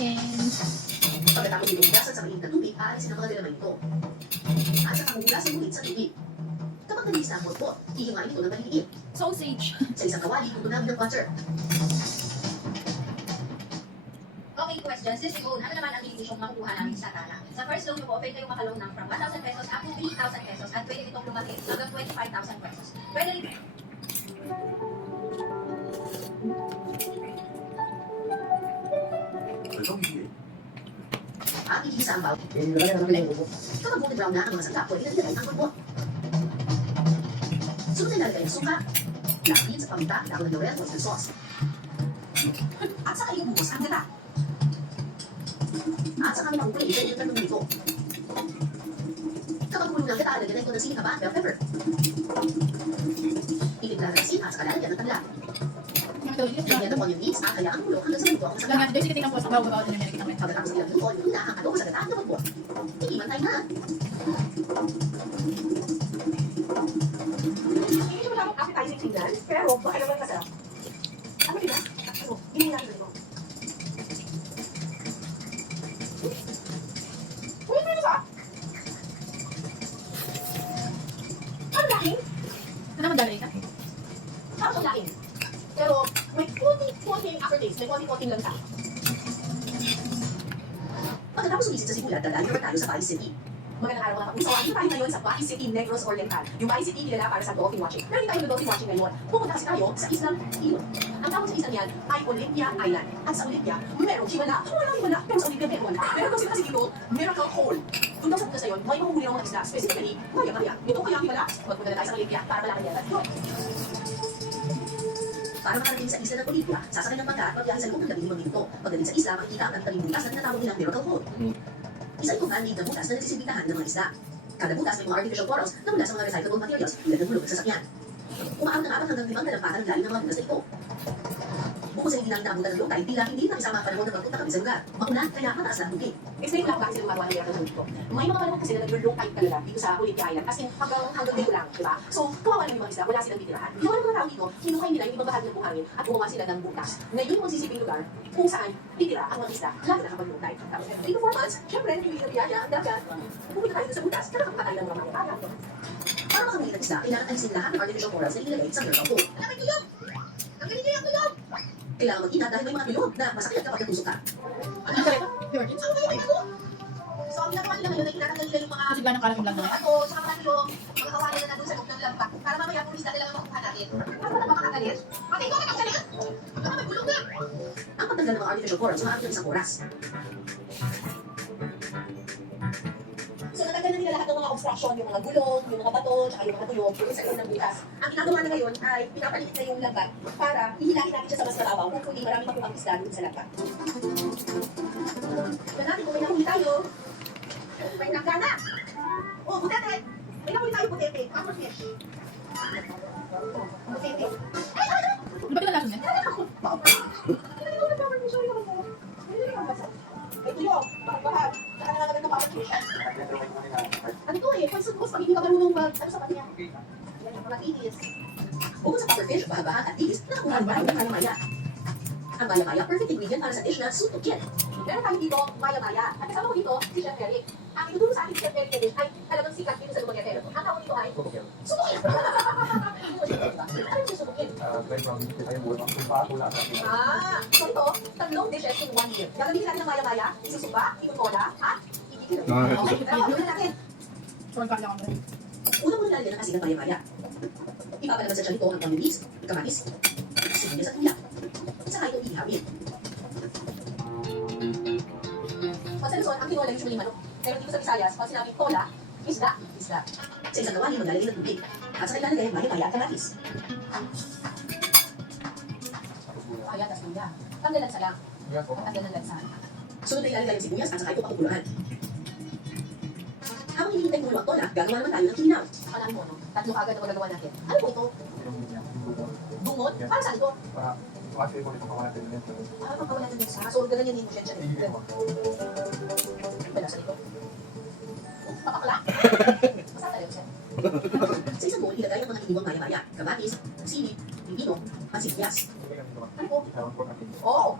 kain. Pagkatapos nito hugasan sa mainit na tubig, aalisin ang mga nilaman nito. At saka hugasan ulit sa tubig. Kapag nalinis na ang bot-bot, hihiwain ito ng maliliit. Sausage. Sa isang kawali, tutunaw ng butter. Okay, questions. This is ano naman ang beneficyong makukuha namin sa Tana? Sa first loan nyo po, pwede kayong makalong ng from 1,000 pesos up to 3,000 pesos at pwede itong lumaki hanggang 25,000 pesos. Pwede rin At ihisa ang bawat. Kapag golden brown na ang mga sangkap, pwede na nilagay ang bot-bot. Sunod na ilalagay ang suka, black beans, paminta, dahon ng laurel, oyster sauce. At saka iubos ang gata. At saka makukulay ito yung tanong nito. Kapag kulo ng gata, lagyan na ito ng siling haba at bell pepper. Itimpla ng asin at saka lalagyan ng tanla. Lagyan ng onion leaves at hayaan kulo hanggang sa maluto ang Lang masarap. natin, basic tingnan po sa bago-bago din yung nilagay namin. Pagkatapos nilang luto, yun na ang adobo sa gata at bot-bot. Iiwan tayo na. Hindi mo lang appetizing tingnan, pero baka naman masarap. Ano diba? Ano? Hindi natin ito. Uy, ano ba? Ano laking? Ano naman dalay ka? Parang siyang laking. Pero may konting aftertaste, may konting lansa. Pagkatapos umisit sa simulan, dadaan naman tayo sa Paris City. Magandang araw mga kapuso. Andito tayo ngayon sa Baguio City, Negros Oriental. Yung Baguio City kilala para sa dolphin watching. Meron tayo ng dolphin watching ngayon. Pupunta kasi tayo sa islang Ilon. Ang tawag sa islang yan ay Olympia Island. At sa Olympia, merong himala. Walang himala, pero sa Olympia meron. Meron kasi dito, Miracle Hole. Kung daw sa punta sa yun, may mahuhuli ng mga isla, specifically, maya-maya. Ito kaya himala. Magpunta na tayo sa Olympia para malaman yan. Let's go! Para makarating sa isla ng Olympia, sasakay ng bangka at magbiyahe sa loob ng 15 minuto. Pagdating sa isla, makikita ang talimang butas na tinatawag nilang Miracle Hole. Isa itong man-made na butas na nagsisilbitahan ng mga isla. Kada butas may mga artificial corals na mula sa mga recyclable materials tulad ng hulog ng sasakyan. Umaabot ng 4 hanggang 5 dalampatan ang lalim ng mga butas na ito. Bukod sa hindi namin naabutan ng low tide, tila hindi nakisama ang panahon ng pagpunta kami sa lugar. Maulan, kaya mataas na ang tubig. Explain lang bakit sila gumagawa ng Miracle Hole dito. May mga panahon kasi na nag-low tide talaga dito sa Olympia Island. As in, hanggang dito lang, di ba? So, kawawa lang yung mga isla, wala silang titirahan. Ginawa ng mga tao dito, hinukay nila yung ibang bahagi ng buhangin at gumawa sila ng butas. Ngayon yung magsisiping lugar kung saan titira ang mga isla, lalo na kapag low tide. Tapos, 3 to 4 months, syempre, hindi na biyaya, ang dagat. Pupunta tayo sa butas, nakakapatay ng mga mamamaga. Para makamit ang isla, kailangan alisin lahat ng artificial corals na ilalagay sa Miracle Hole. Alam, may tulog! Ang galing niya ang tulog! Kailangan mag-ingat dahil may mga tuyog na masakit kapag natusok ka. Ano ka rin? Pure. Ano kayo ito? So, ang ginagawa nila ngayon ay tinatanggal nila yung mga Kasi ba ng kalat yung lang doon? ano, sa mga tulog, mga kawali na nandun sa loob ng lampak para mamaya kung isda nila ang makuha natin. Ano ba makakalit? Pati ikaw nakakalit? Ano may gulong na? Ang pagtanggal ng mga artificial corals, maaaring ng isang oras. So, natanggal na nila lahat ng mga obstruction, yung mga gulong, yung mga bato, tsaka yung mga tuyog, yung sa loob ng butas. Ang ginagawa na ngayon ay pinapaliit na yung lambat para hihilahin natin siya sa mas mababaw kung kundi marami makuha isda dun sa lambat. Tignan natin kung may nahuli tayo. May nakana. Oh, butete. May nahuli tayo butete. Pamper fish. Butete. Ay, ay, ay! Di ba pinalason yan? Ay, tuyog. Bakit? Saka nangangagat ng pamper fish. Ano to eh? Pag suppose, pag hindi ka marunong mag... Ano sa kanya? Yan yung mga tinis. Bukod sa pufferfish, baha-baha at dilis, nakakuha rin tayo ng maya-maya. Ang maya-maya, perfect ingredient para sa dish na soup to kit. Meron tayo dito, maya-maya. At kasama ko dito, si Chef Eric. Ang ituturo sa akin si Chef Eric na dish ay talagang sikat dito sa Dumaguete. Ang tawag dito ay subukin. Ano yung subukin? So ito, tatlong dishes in one meal. Gagamitin natin ng maya-maya, isusuba, inutola, at ikikilo. Okay, pero gawin natin. Sure ka lang ako. Una muna lalagyan ng asin ng maya-maya. Ipapalaman sa tiyan nito ang onion leaves, kamatis, sibuyas at uyak. Saka ito ihawin. Pag sa Luzon, ang tinola usually manok. Pero dito sa Visayas, pag sinabi tola, isda, isda. Sa isang kawali, maglalagay ng tubig. At saka ilalagay ang maya-maya at kamatis. Kaya, tas luya. Tanggal lansa lang. At tanggal ng lansa. Sunod na ilalagay ang sibuyas at saka ito pakukuluan. Habang hinihintay kumulo ang tola, gagawa naman tayo ng kinaw. Alam mo, no? Tatlo agad na magagawa natin. Ano po ito? Bungot? Para saan ito? Ah, pagkawa natin sa. So, ganyan din mo siya dyan. Balasa nito. Papakla? Masarap talaga siya. Sa isang bowl, ilagay ang mga iniwang maya-maya, kamatis, sili, pipino, at sibuyas. Ano po? Oo.